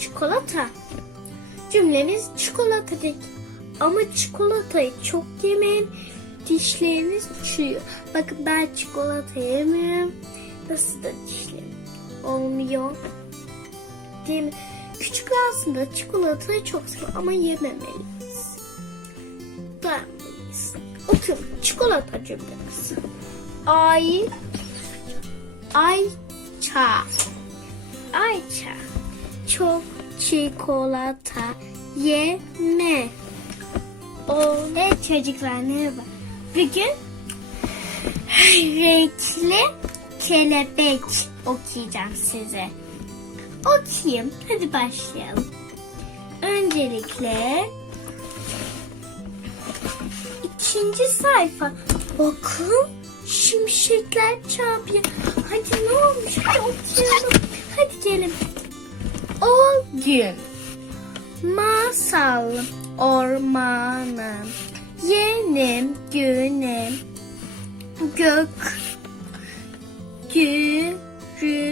çikolata. Cümlemiz çikolatadık. Ama çikolatayı çok yemeyin. Dişleriniz çürüyor. Bakın ben çikolata yemiyorum. Nasıl da dişlerim olmuyor. Değil mi? Küçükler aslında çikolatayı çok seviyor ama yememeliyiz. Dayanmalıyız. Otur. Çikolata cümlemiz. Ay Ayça Ayça çok çikolata yeme. O evet çocuklar merhaba. Bugün renkli kelebek okuyacağım size. Okuyayım. Hadi başlayalım. Öncelikle ikinci sayfa. Bakın şimşekler çarpıyor. Hadi ne olmuş? Gün. Masal ormanın yeni günüm gök gürül